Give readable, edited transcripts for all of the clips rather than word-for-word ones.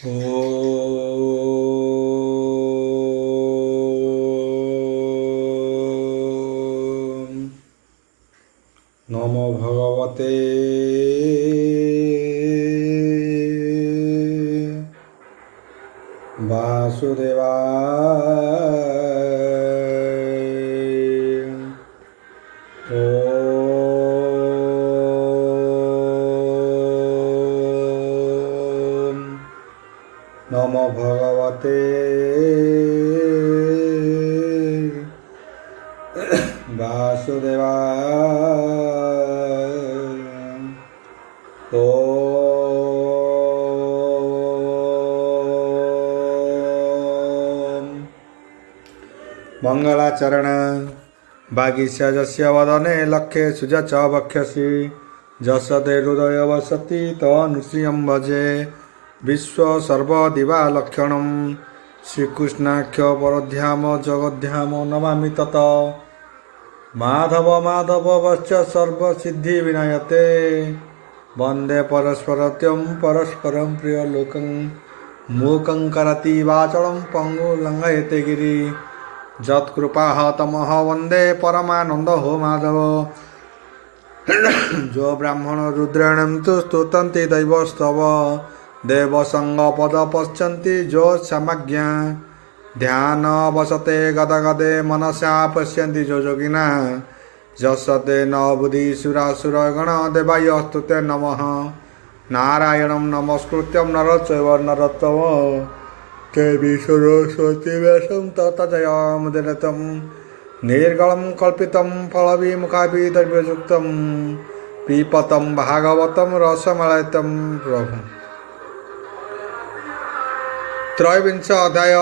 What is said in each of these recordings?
ॐ नमो भगवते वासुदेवाय। ॐ नमो भगवते वासुदेवाय। ॐ मंगलाचरण वागीस्य जस्य वदने लक्ष्ये सुज च वक्ष्यसि जसते हृदय वसति तनुश्रियं भजे विश्वसर्वदिवालक्षणं श्रीकृष्णाख्य परध्याम जगद्धाम नमामि तत माधव माधव वश्च सर्वसिद्धिविनायते वन्दे परस्परत्यं परस्परं प्रियलोकं मूकं करति वाचलं पङ्गुलङ्घयते गिरि जत्कृपाः तमः वन्दे परमानंद हो माधव। जो ब्राह्मण रुद्रेणं तु स्तुतन्ति दैवस्तव देवसंग पद पश्यन्ति जो समज्ञा ध्यान वसते गदगदे मनसा पश्यन्ति जो जोगिना जसते न बुद्धि सुरासुरगण देवायस्तुते नमः नारायणं नमस्कृत्यं नरचैव नरोत्तमं देवी सरस्वती व्यासं ततो जयमुदीरयं निर्गलं कल्पितं फलविमुखाभिद्रव्ययुक्तं पिबतं भागवतं रसमलायितं प्रभु। त्रयोविंश अध्याय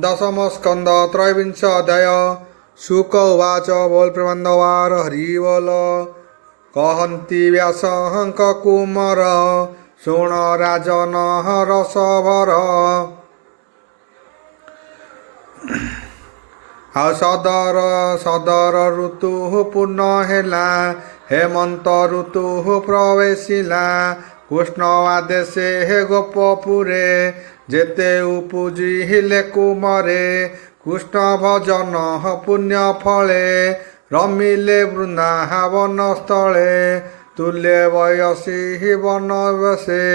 दशम स्कंद त्रयोविंश अध्याय शुक उवाच बोल प्रबंधवार हरि बोल कहन्ति व्यासहंक कुमार शुण राजन रसभर सदर ऋतु पूर्ण हेला हेमंत ऋतु प्रवेशिला कृष्ण आदेशे हे गोपपुरे जेते उपुजिले कुमरे कृष्ण भजन पुण्य फले रमिले वृंदावन स्थले तुल्य वयसी वनवसे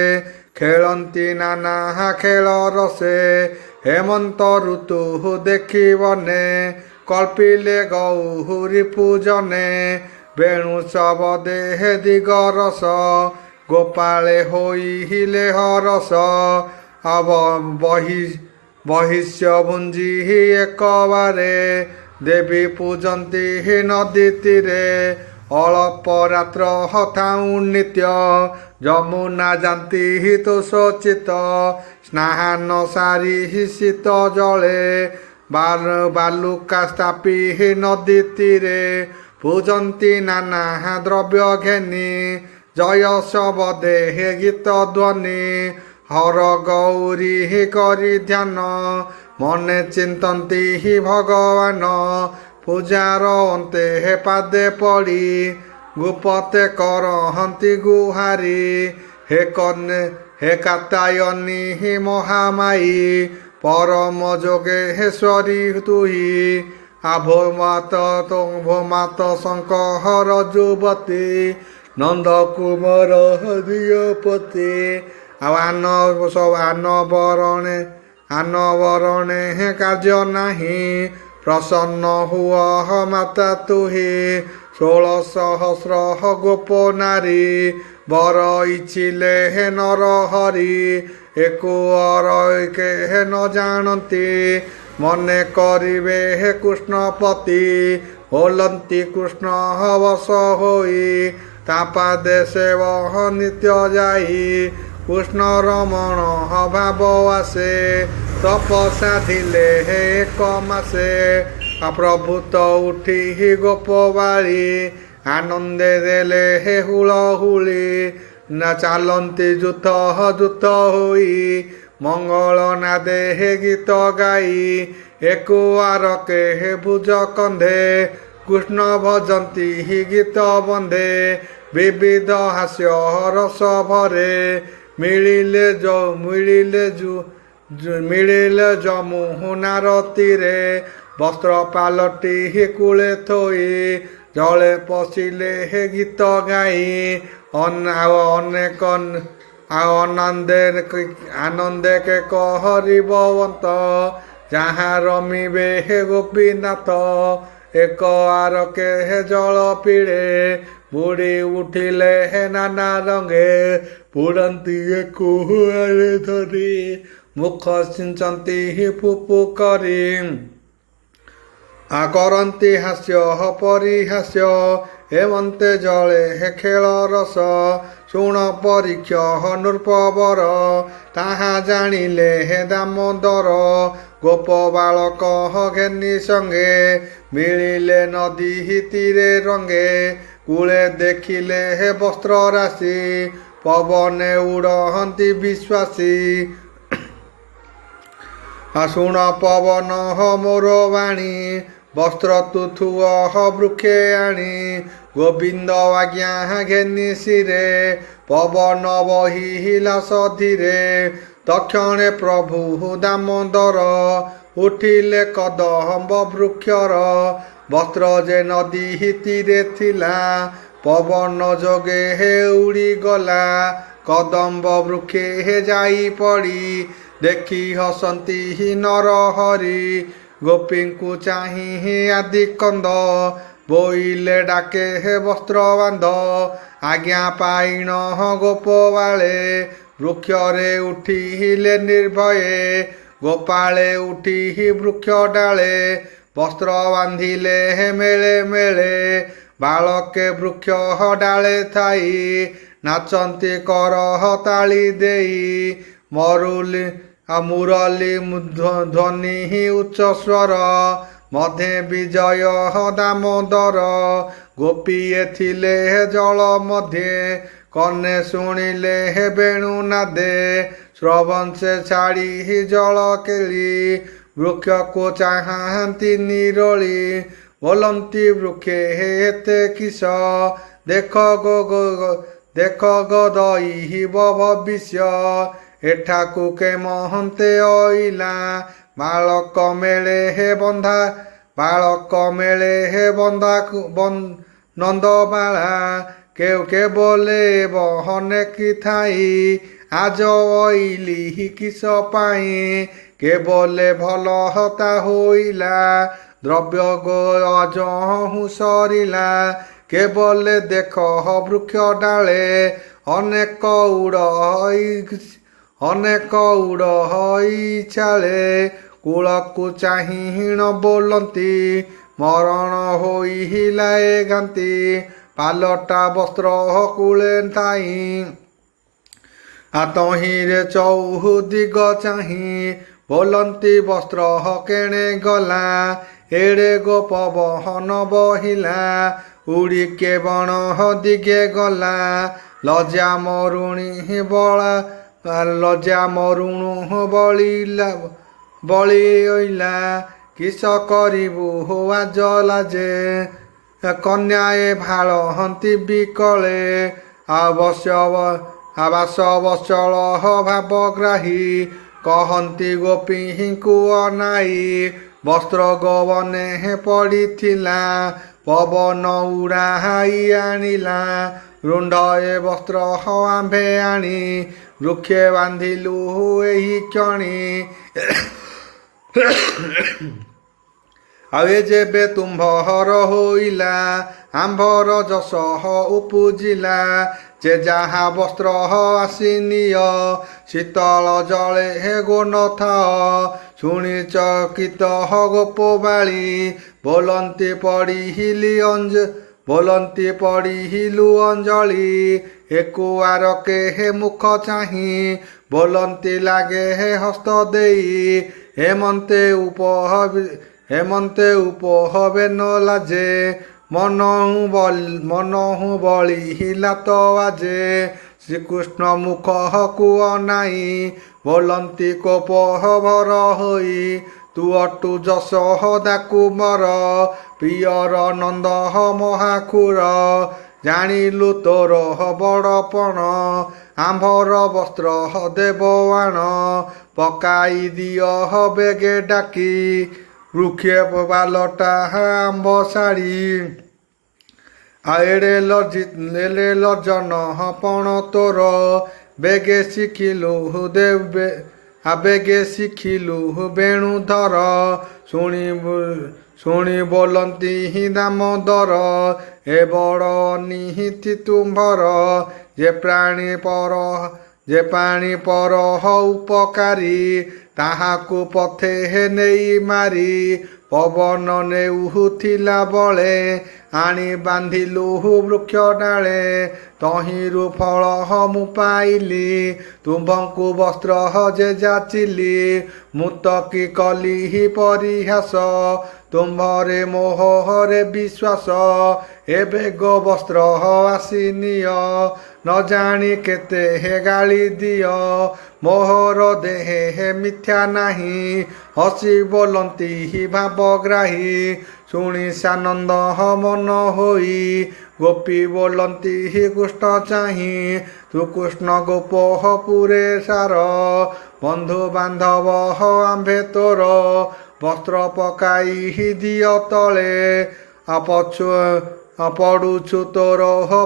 खेलती नाना खेल रसे हेमंत ऋतु देखी बने कल्पिले गौरी पूजने वेणु सब देह दिगरस गोपाले होइले हरस अब बहिष्य भुंजी एक बारे देवी पूजन्ति नदी तीरे अल्प रात्र हथाऊ नित्य यमुना जाती तो सचित स्नान सारी शीत जले बालुका स्थापी नदी तीरे पूजन्ति नाना द्रव्य घेनी जय सब देहे गीत ध्वनि हर गौरी करी ध्यान मने चिंतन्ति हि भगवान पूजार अन्ते हे पादे पड़ी गुपते करहन्ति गुहारी हे कन्ने हे कात्यायनी हि महामाई परम जोगे हेश्वरी तुही भोमात शंकर जुवती नंद कुमार हरियपति आनवरणे हे कार्य नाही प्रसन्न हुआ माता तुही 16 सहस्र गोप नारी बर इच्छिले हे नर हरि एकुअर के हे न जानती मने करिवे हे कृष्णपति होलंती कृष्ण हवस होई तापादे सेव नित्य जाई कृष्ण रमण भाव आसे तपसाधिले हे एक मासे अप्रभुत उठी हि गोपबाळी आनंदे देले हे हुलहुली न चालन्ति जुत होई मंगल नादे हे गीत गाई एकुआर के हे भुज कंधे कृष्ण भजन्ति हि गीत बंधे विविध हास्य रस भरे ମିଳିଲେ ଯମୁନାର ତୀରେ ବସ୍ତ୍ର ପାଲଟି କୂଳେ ଥୋଇ ଜଳେ ପଶିଲେ ଗୀତ ଗାଇ ଅନେକ ଆନନ୍ଦେ କେ କହିବନ୍ତ ଯାହା ରମିବେ ଗୋପୀନାଥ ଏକ ଆରକେ ଜଳ ପିଳେ ବୁଡ଼ି ଉଠିଲେ ନାନା ରଙ୍ଗେ ବୁଡ଼ନ୍ତି କୁଆରେ ଧରି ମୁଖ ସିଞ୍ଚନ୍ତି ଫୁଫୁ କରି କରନ୍ତି ହାସ୍ୟ ପରିହାସ୍ୟ ଏମନ୍ତେ ଜଳେ ଖେଳ ରସ ଶୁଣ ପରୀକ୍ଷ ନୃପବର ତାହା ଜାଣିଲେ ଦାମୋଦର ଗୋପ ବାଳକ ଘେନି ସଙ୍ଗେ ମିଳିଲେ ନଦୀ ତୀରେ ରଙ୍ଗେ କୂଳେ ଦେଖିଲେ ବସ୍ତ୍ର ରାଶି ପବନେ ଉଡ଼ନ୍ତି ବିଶ୍ୱାସୀ ଶୁଣ ପବନ ମୋର ବାଣୀ ବସ୍ତ୍ର ତୁଥୁଅ ବୃକ୍ଷେ ଆଣି ଗୋବିନ୍ଦ ଆଜ୍ଞା ଘେନି ଶିରେ ପବନ ବହିଲା ସଧୀରେ ଦକ୍ଷିଣେ ପ୍ରଭୁ ଦାମୋଦର ଉଠିଲେ କଦମ୍ବ ବୃକ୍ଷର ବସ୍ତ୍ର ଯେ ନଦୀ ତୀରେ ଥିଲା ପବନ ଯୋଗେ ଉଡ଼ିଗଲା କଦମ୍ବ ବୃକ୍ଷେ ଯାଇ ପଡ଼ି ଦେଖି ହସନ୍ତି ନର ହରି ଗୋପୀଙ୍କୁ ଚାହିଁ ଆଦି କନ୍ଦ ବୋଇଲେ ଡାକେ ବସ୍ତ୍ର ବାନ୍ଧ ଆଜ୍ଞା ପାଇଣ ଗୋପବାଳେ ବୃକ୍ଷରେ ଉଠିଲେ ନିର୍ଭୟେ ଗୋପାଳେ ଉଠି ବୃକ୍ଷ ଡାଳେ ବସ୍ତ୍ର ବାନ୍ଧିଲେ ମେଳେ ମେଳେ ବାଳକେ ବୃକ୍ଷ ଡାଳେ ଥାଇ ନାଚନ୍ତି କର ତାଳି ଦେଇ ମୁରଲି ଧ୍ୱନି ଉଚ୍ଚ ସ୍ୱର ମଧ୍ୟେ ବିଜୟ ଦାମୋଦର ଗୋପୀଏ ଥିଲେ ଜଳ ମଧ୍ୟେ କନେ ଶୁଣିଲେ ବେଣୁ ନାଦେ ଶ୍ରବଂଶେ ଛାଡ଼ି ଜଳ କେଳି ବୃକ୍ଷକୁ ଚାହାନ୍ତି ନିରୋଳି ବୋଲନ୍ତି ବୃକ୍ଷେ ଏତେ କିସ ଦେଖ ଗଦଇବ ଭବିଷ୍ୟ ଏଠାକୁ କେ ମହନ୍ତେ ଅଇଲା ବାଳକ ମେଳେ ନନ୍ଦବାଳା କେ ବୋଲେ ବହନେ କି ଥାଇ ଆଜ ଅଇଲି କିସ ପାଇଁ କେ ବୋଲେ ଭଲ ହତା ହୋଇଲା ଦ୍ରବ୍ୟ ଗो ଅଜହୁ ସରିଲା କେ ବୋଲେ ଦେଖ ବୃକ୍ଷ ଡାଳେ ଅନେକ ଉଡ଼ ହଇ ଚାଳେ କୂଳକୁ ଚାହିଁ ବୋଲନ୍ତି ମରଣ ହୋଇଲା ଗାନ୍ତି ପାଲଟା ବସ୍ତ୍ର କୂଳେ ଥାଇ ତହିଁରେ ଚଉଦିଗ ଚାହିଁ ବୋଲନ୍ତି ବସ୍ତ୍ର କେଣେ ଗଲା ଏଡ଼େ ଗୋପ ବହନ ବହିଲା ଉଡ଼ିକେ ବଣ ଦିଗେ ଗଲା ଲଜା ମରୁଣୁ ବଳିଲା କିସ କରିବୁ ଆଜ ଲାଜେ କନ୍ୟାଏ ଭାଳନ୍ତି ବିକଳେ ବାସ ବଚଳ ଭାବଗ୍ରାହୀ କହନ୍ତି ଗୋପୀଙ୍କୁ ଅନାଇ ବସ୍ତ୍ର ଗବନେ ପଡ଼ିଥିଲା ପବନ ଉଡ଼ାଇ ଆଣିଲା ରୁଣ୍ଡ ଏ ବସ୍ତ୍ର ଆମ୍ଭେ ଆଣି ବୃକ୍ଷେ ବାନ୍ଧିଲୁ ଏହି କ୍ଷଣି ଆଉ ଏ ଯେବେ ତୁମ୍ଭର ହୋଇଲା ଆମ୍ଭର ଯଶ ଉପୁଜିଲା ଯେ ଯାହା ବସ୍ତ୍ର ଆସିନିଅ ଶୀତଳ ଜଳେ ଗୋନଥାଅ ଶୁଣି ଚକିତ ଗୋପବାଳୀ ବୋଲନ୍ତି ପଡ଼ିଲୁ ଅଞ୍ଜଳି ଏକୁଆରକେ ମୁଖ ଚାହିଁ ବୋଲନ୍ତି ଲାଗେ ହସ୍ତ ଦେଇ ହେମନ୍ତେ ଉପହବେ ନ ଲାଜେ ମନହୁ ବଳିଲା ତ ଆଜେ ଶ୍ରୀକୃଷ୍ଣ ମୁଖକୁ ଅନାଇ ବୋଲନ୍ତି କୋପ ଭର ହୋଇ ତୁ ଅଟୁ ଯଶୋଦାକୁ ମର ପ୍ରିୟର ନନ୍ଦ ମହାଖୁର ଜାଣିଲୁ ତୋର ବଡ଼ପଣ ଆମ୍ଭର ବସ୍ତ୍ର ଦେବ ଆଣ ପକାଇ ଦିଅ ବେଗେ ଡାକି ବୃକ୍ଷେ ବାଲଟା ଆମ୍ବ ଶାଢ଼ୀ ଏଡ଼େ ଲର୍ଜନ ପଣ ତୋର ବେଗେ ଶିଖିଲୁ ବେଣୁଧର ଶୁଣି ବୋଲନ୍ତି ଦାମୋଦର ଏ ବଡ଼ ନିହିତି ତୁମ୍ଭର ଯେ ପ୍ରାଣୀ ପର ଉପକାରୀ ତାହାକୁ ପଥେ ନେଇ ମାରି ପବନ ନେଉଥିଲା ବଳେ ଆଣି ବାନ୍ଧିଲୁ ବୃକ୍ଷ ଡାଳେ ତହିଁରୁ ଫଳ ମୁଁ ପାଇଲି ତୁମ୍ଭଙ୍କୁ ବସ୍ତ୍ର ଯେ ଯାଚିଲି ମୁତକି କଲି ପରିହାସ ତୁମ୍ଭରେ ମୋହରେ ବିଶ୍ୱାସ ଏବେ ଗୋ ବସ୍ତ୍ର ଆସିନିଅ ନ ଜାଣି କେତେ ଗାଳି ଦିଅ ମୋହର ଦେହେ ମିଥ୍ୟା ନାହିଁ ହସି ବୋଲନ୍ତି ଭାବଗ୍ରାହୀ ଶୁଣି ସାନନ୍ଦ ମନ ହୋଇ ଗୋପୀ ବୋଲନ୍ତି କୃଷ୍ଣ ଚାହିଁ ତୁ କୃଷ୍ଣ ଗୋପ ପୁରେ ସାର ବନ୍ଧୁ ବାନ୍ଧବ ଆମ୍ଭେ ତୋର ବସ୍ତ୍ର ପକାଇ ଦିଅ ତଳେ ପଡ଼ୁଛୁ ତୋର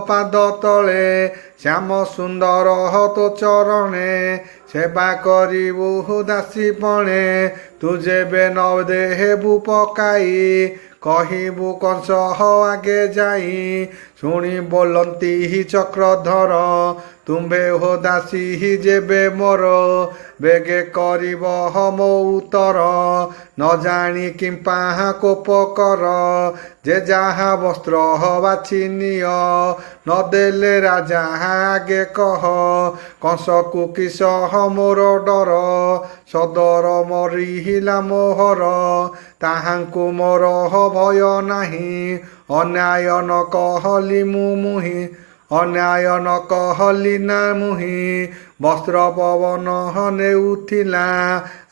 ପାଦ ତଳେ ଶ୍ୟାମ ସୁନ୍ଦର ତୋ ଚରଣେ ସେବା କରିବୁ ଦାସୀପଣେ ତୁ ଯେବେ ନ ଦେବୁ ପକାଇ କହିବୁ କଂସ ଆଗେ ଯାଇ ଶୁଣି ବୋଲନ୍ତି ଚକ୍ରଧର ତୁମ୍ଭେ ହୋ ଦାସୀ ଯେବେ ମୋର ବେଗେ କରିବ ମୋ ଉତ୍ତର ନ ଜାଣି କିମ୍ପା କୋପ କର ଯେ ଯାହା ବସ୍ତ୍ର ବାଛି ନିଅ ନଦେଲେ ରାଜା ଆଗେ କହ କଂସକୁ କିସ ମୋର ଡର ସଦର ମରିଲା ମୋହର ତାହାଙ୍କୁ ମୋର ଭୟ ନାହିଁ ଅନ୍ୟାୟ ନ କହିଲି ମୁହିଁ ଅନ୍ୟାୟ ନ କହିଲି ନା ମୁହିଁ ବସ୍ତ୍ର ପବନ ନେଉଥିଲା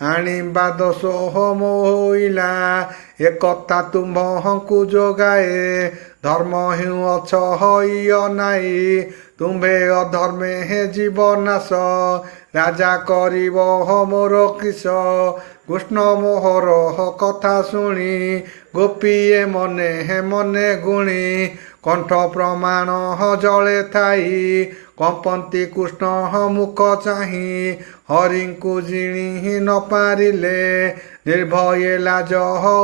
ଆଣିବା ଦୋଷ ହୋଇଲା ଏକଥା ତୁମ୍ଭଙ୍କୁ ଯୋଗାଏ ଧର୍ମ ହେଉ ଅଛ ନାଇ ତୁମ୍ଭେ ଅଧର୍ମେ ଯିବ ନାଶ ରାଜା କରିବ ମୋର କିସ କୃଷ୍ଣ ମୋହର କଥା ଶୁଣି ଗୋପୀଏ ମନେ ଗୁଣି କଣ୍ଠ ପ୍ରମାଣ ଜଳେ ଥାଇ କମ୍ପନ୍ତି କୃଷ୍ଣ ମୁଖ ଚାହିଁ ହରିଙ୍କୁ ଜିଣି ନ ପାରିଲେ ନିର୍ଭୟେ ଲାଜ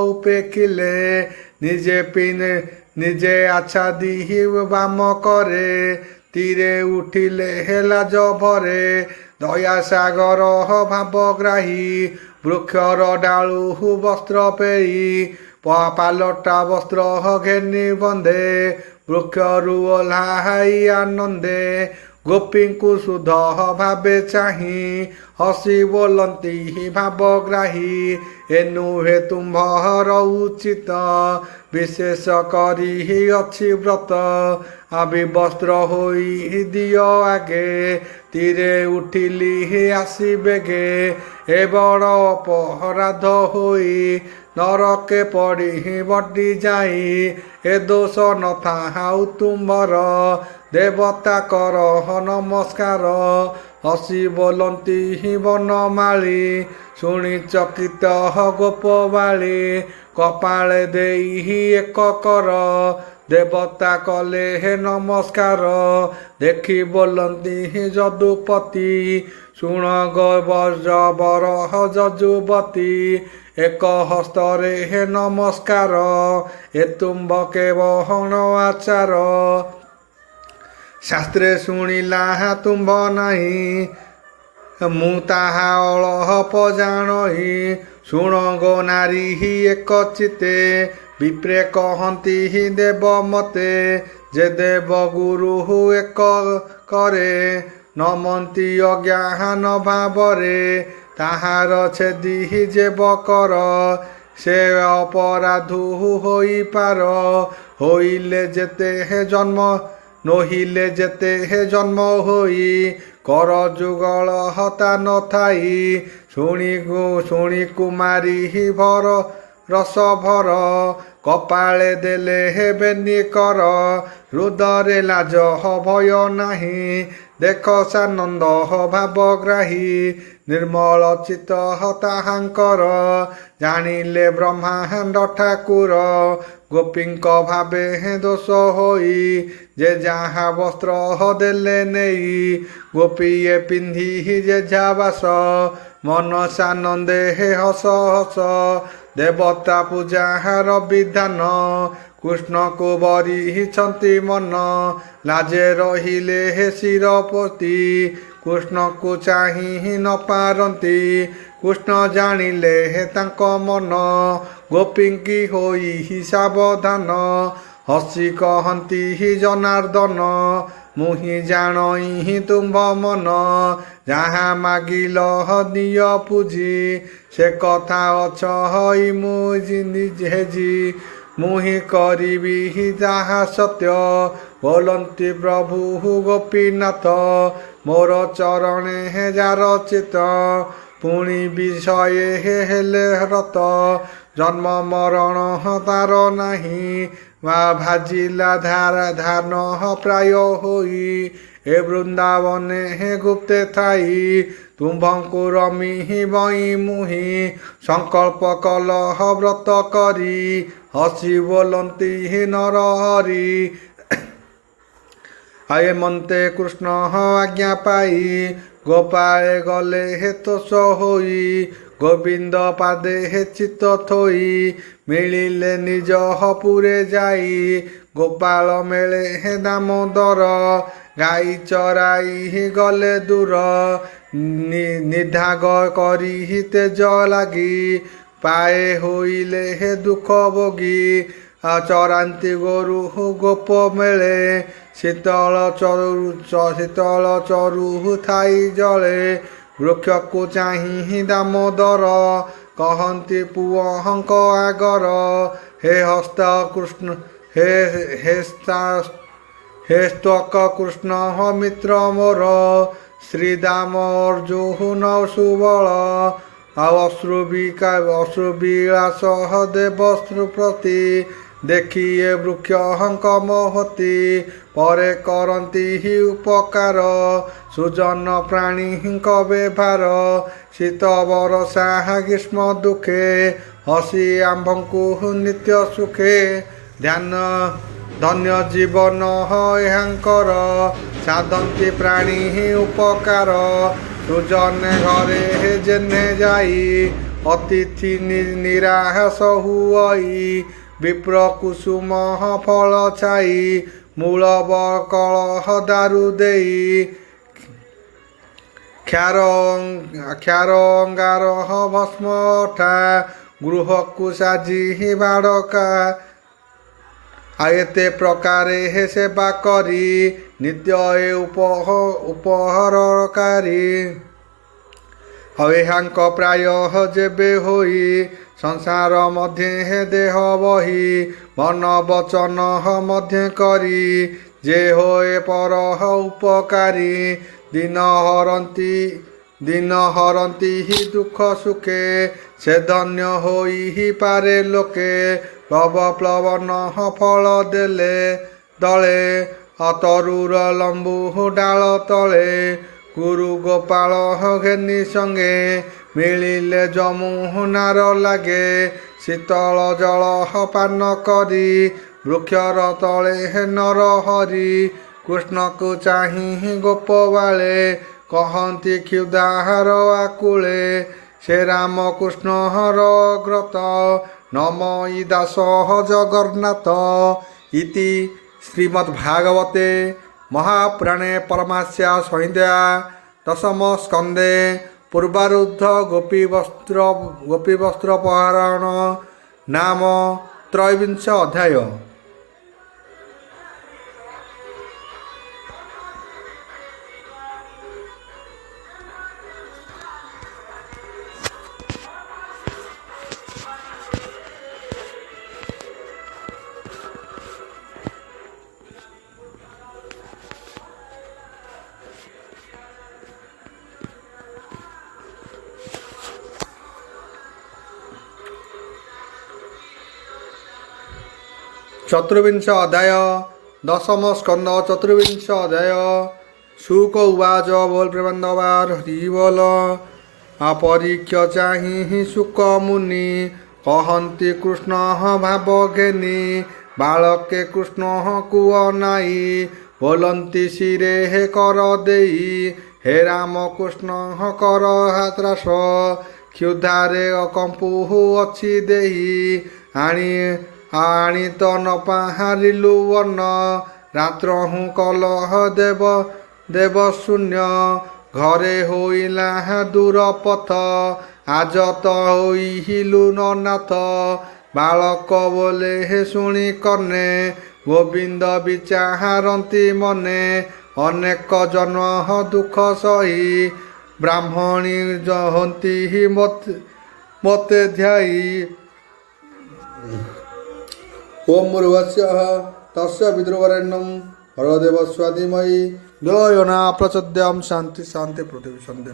ଉପେଖିଲେ ନିଜେ ଆଚ୍ଛାଦି ବାମ କରେ ତୀରେ ଉଠିଲେ ଲାଜ ଭରେ ଦୟା ସାଗର ଭାବଗ୍ରାହୀ ବୃକ୍ଷର ଡାଳୁ ବସ୍ତ୍ର ପେଇ ପାଲଟା ବସ୍ତ୍ର ଘେନି ବନ୍ଧେ ବୃକ୍ଷରୁ ଓହ୍ଲାଇ ଆନନ୍ଦେ ଗୋପୀଙ୍କୁ ସୁଧ ଭାବେ ଚାହିଁ ହସି ବୋଲନ୍ତି ଭାବଗ୍ରାହୀ ଏ ନୁହେଁ ତୁମ୍ଭର ଉଚିତ ବିଶେଷ କରି ଅଛି ବ୍ରତ ବିବସ୍ତ୍ର ହୋଇ ଦିଅ ଆଗେ ତୀରେ ଉଠିଲି ଆସି ବେଗେ ଏ ବଡ଼ ଅପରାଧ ହୋଇ ନରକେ ପଡ଼ି ବଡ଼ି ଯାଇ ଏ ଦୋଷ ନଥାଉ ତୁମ୍ଭର ଦେବତା କର ନମସ୍କାର ହସି ବୋଲନ୍ତି ବନମାଳୀ ଶୁଣି ଚକିତ ଗୋପବାଳୀ କପାଳେ ଦେଇ ଏକ କର ଦେବତା କଲେ ନମସ୍କାର ଦେଖି ବୋଲନ୍ତି ଯଦୁପତି ଶୁଣ ଗବର ଯଜୁବତୀ ଏକ ହସ୍ତରେ ନମସ୍କାର ଏ ତୁମ୍ଭ କେବଳ ଆଚାର ଶାସ୍ତ୍ରେ ଶୁଣିଲା ତୁମ୍ଭ ନାହିଁ ମୁଁ ତାହା ଅଳପ ଜାଣହି ଶୁଣ ଗो ନାରୀ ଏକ ଚିତେ ବିପ୍ରେ କହନ୍ତି ଦେବ ମତେ ଯେ ଦେବ ଗୁରୁ ଏକ କରେ ନମନ୍ତି ଅଜ୍ଞାନ ଭାବରେ ତାହାର ଛେଦି ଯେବ କର ସେ ଅପରାଧୁ ହୋଇପାର ହୋଇଲେ ଯେତେ ଜନ୍ମ ନୋହିଲେ ଯେତେ ଜନ୍ମ ହୋଇ କର ଯୁଗଳ ହତା ନଥାଇ ଶୁଣି କୁମାରୀ ଭର ରସ ଭର କପାଳେ ଦେଲେ ବେନି କର ହୃଦୟରେ ଲାଜ ଭୟ ନାହିଁ ଦେଖ ସାନନ୍ଦ ଭାବଗ୍ରାହୀ ନିର୍ମଳ ଚିତ୍ତ ତାହାଙ୍କର ଜାଣିଲେ ବ୍ରହ୍ମାଣ୍ଡ ଠାକୁର ଗୋପୀଙ୍କ ଭାବେ ଦୋଷ ହୋଇ ଯେ ଯାହା ବସ୍ତ୍ର ଦେଲେ ନେଇ ଗୋପୀଏ ପିନ୍ଧି ଯେଝା ବାସ ମନ ସାନନ୍ଦେ ହସ ହସ ଦେବତା ପୂଜାର ବିଧାନ କୃଷ୍ଣକୁ ବରିଛନ୍ତି ମନ ଲାଜେ ରହିଲେ ଶିରପତି କୃଷ୍ଣକୁ ଚାହିଁ ନ ପାରନ୍ତି କୃଷ୍ଣ ଜାଣିଲେ ତାଙ୍କ ମନ ଗୋପୀଙ୍କି ହୋଇ ସାବଧାନ ହସି କହନ୍ତି ଜନାର୍ଦ୍ଦନ ମୁହିଁ ଜାଣଇ ତୁମ୍ଭ ମନ ଯାହା ମାଗିଲ ଦିଅ ପୂଜି ସେ କଥା ଅଛଇ ମୁଁ ନିଜେ ମୁହିଁ କରିବି ଯାହା ସତ୍ୟ ବୋଲନ୍ତି ପ୍ରଭୁ ଗୋପୀନାଥ ମୋର ଚରଣେ ଯାର ଚିତ ପୁଣି ବିଷୟେ ହେଲେ ରତ ଜନ୍ମ ମରଣ ତାର ନାହିଁ ଭାଜିଲା ଧାନ ପ୍ରାୟ ହୋଇ ଏ ବୃନ୍ଦାବନେ ଗୁପ୍ତେ ଥାଇ ତୁମ୍ଭଙ୍କୁ ରମିବଇ ମୁହିଁ ସଂକଳ୍ପ କଲହ ବ୍ରତ କରି ହସି ବୋଲନ୍ତି ନରହରି ଏମନ୍ତେ କୃଷ୍ଣ ଆଜ୍ଞା ପାଇ ଗୋପାଳେ ଗଲେ ତୋଷ ହୋଇ ଗୋବିନ୍ଦ ପାଦେ ଚିତ୍ତ ଥୋଇ ମିଳିଲେ ନିଜ ପୁରେ ଯାଇ ଗୋପାଳ ମେଳେ ଦାମୋଦର ଗାଈ ଚରାଇ ଗଲେ ଦୂର ନିଧାଗ କରି ତେଜ ଲାଗି ପାଏ ହୋଇଲେ ଦୁଃଖ ଭୋଗୀ ଚରାନ୍ତି ଗୋରୁ ଗୋପ ମେଳେ ଶୀତଳ ଚରୁ ଥାଇ ଜଳେ ବୃକ୍ଷକୁ ଚାହିଁ ଦାମୋଦର କହନ୍ତି ପୁଅଙ୍କ ଆଗର ହେ ହସ୍ତ କୃଷ୍ଣ ହେ ସ୍ତକ କୃଷ୍ଣ ମିତ୍ର ମୋର ଶ୍ରୀଦାମ ଅର୍ଜୁନ ସୁବଳ ଆଉ ଅଶ୍ରୁବିଳାସ ଦେବଶ୍ରୁପତି ଦେଖିଏ ବୃକ୍ଷଙ୍କ ମହତି ପରେ କରନ୍ତି ଉପକାର ସୁଜନ ପ୍ରାଣୀଙ୍କ ବ୍ୟବହାର ଶୀତ ବରଷା ଗ୍ରୀଷ୍ମ ଦୁଃଖେ ହସି ଆମ୍ଭଙ୍କୁ ନିତ୍ୟ ସୁଖେ ଧନ୍ୟ ଜୀବନ ଏହାଙ୍କର ସାଧନ୍ତି ପ୍ରାଣୀ ଉପକାର ସୁଜନେ ଘରେ ଜେନେ ଯାଇ ଅତିଥି ନିରାଶ ହୁଅଇ ବିପ୍ର କୁସୁମ ଫଳ ଛାଇ ମୂଳ ବକଳ ଦାରୁ ଦେଇ କ୍ଷାର ଅଙ୍ଗାର ଭସ୍ମ ଅଠା ଗୃହକୁ ସାଜି ବାଡ଼କା ଏତେ ପ୍ରକାରେ ସେବା କରି ନିତ୍ୟ ଉପହରକାରୀ ଏହାଙ୍କ ପ୍ରାୟ ଯେବେ ହୋଇ ସଂସାର ମଧ୍ୟ ଦେହ ବହି ମନ ବଚନ ମଧ୍ୟ କରି ଯେ ହୋଏ ପର ଉପକାରୀ ଦିନ ହରନ୍ତି ଦୁଃଖ ସୁଖେ ସେ ଧନ୍ୟ ହୋଇ ପାରେ ଲୋକେ ପ୍ଲବନ ଫଳ ଦେଲେ ଦଳେ ତରୁର ଲମ୍ବୁ ଡାଳ ତଳେ ଗୁରୁ ଗୋପାଳ ଘେନି ସଙ୍ଗେ ମିଳିଲେ ଯମୁନାର ଲାଗେ ଶୀତଳ ଜଳ ପାନ କରି ବୃକ୍ଷର ତଳେ ନର ହରି କୃଷ୍ଣକୁ ଚାହିଁ ଗୋପବାଳେ କହନ୍ତି କ୍ଷୁଧାହାର ଆକୁଳେ ସେ ରାମକୃଷ୍ଣର ଗ୍ରତ ନମ ଦାସ ଜଗନ୍ନାଥ ଇତି ଶ୍ରୀମଦ୍ଭାଗବତେ ମହାପୁରାଣେ ପରମାସ୍ୟା ସଂହିତା ଦଶମ ସ୍କନ୍ଧେ ପୂର୍ବାରୁଦ୍ଧ ଗୋପୀବସ୍ତ୍ରପହରଣ ନାମ ତ୍ରୟୋବିଂଶ ଅଧ୍ୟାୟ। ଚତୁର୍ବିଂଶ ଅଧ୍ୟାୟ ଦଶମ ସ୍କନ୍ଧ ଚତୁର୍ବିଂଶ ଅଧ୍ୟାୟ शुक उवाच बोल प्रबंधवार हरि बोल अपरीक्ष चाहि शुक मुनि कहन्ति कृष्ण भाव घेनी बालके कृष्ण कुह नाई बोलन्ति शिरे हे कर देई हे राम कृष्ण कर हात्रास क्षुधारे अकम्पु अच्छी देई आणी तो न पाहारिलु वर्ण रात्र हूँ कलह देव शून्य घरे होइला दूर पथ आज तो होइलु ननाथ बालक बोले हे शुणी कने गोविंद विचारती मने अनेक जन्म दुख सही ब्राह्मणी जहती मते ध्यायी ओम मुर्वस्यः तस्य विद्रुवरेण्यं हरदेवस्वादिमयी यो न प्रचोद्यं शांति शांति पृथ्वी सन्धि